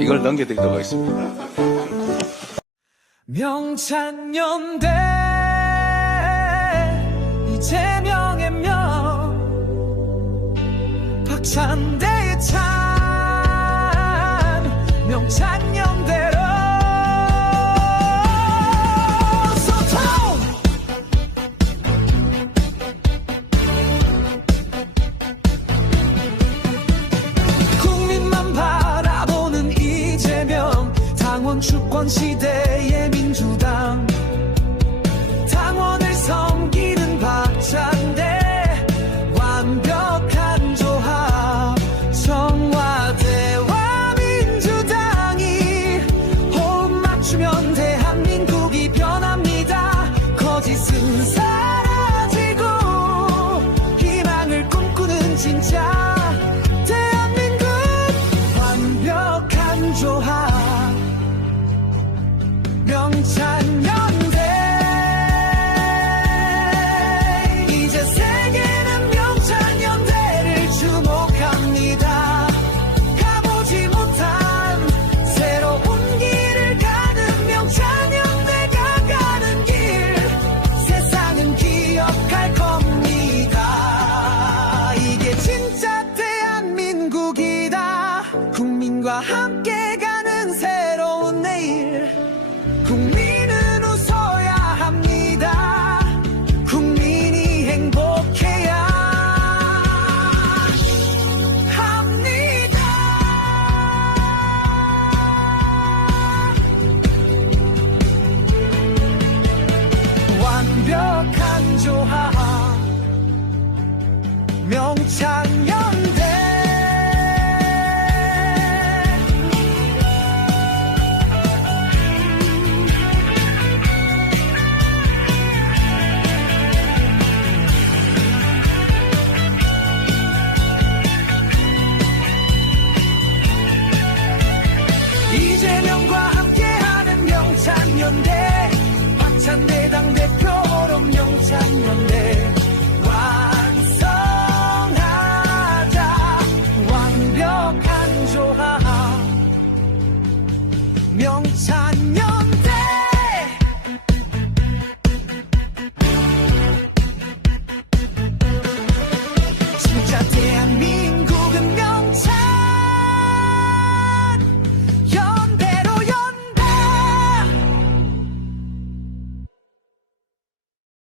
이걸 넘겨드리도록 하겠습니다. 명창연대 이재명의 명 박찬대의 찬 명창 she did. 이재명과 함께하는 명창연대 박찬대 당대표로 명창연대. 완성하자 완벽한 조합 명창연.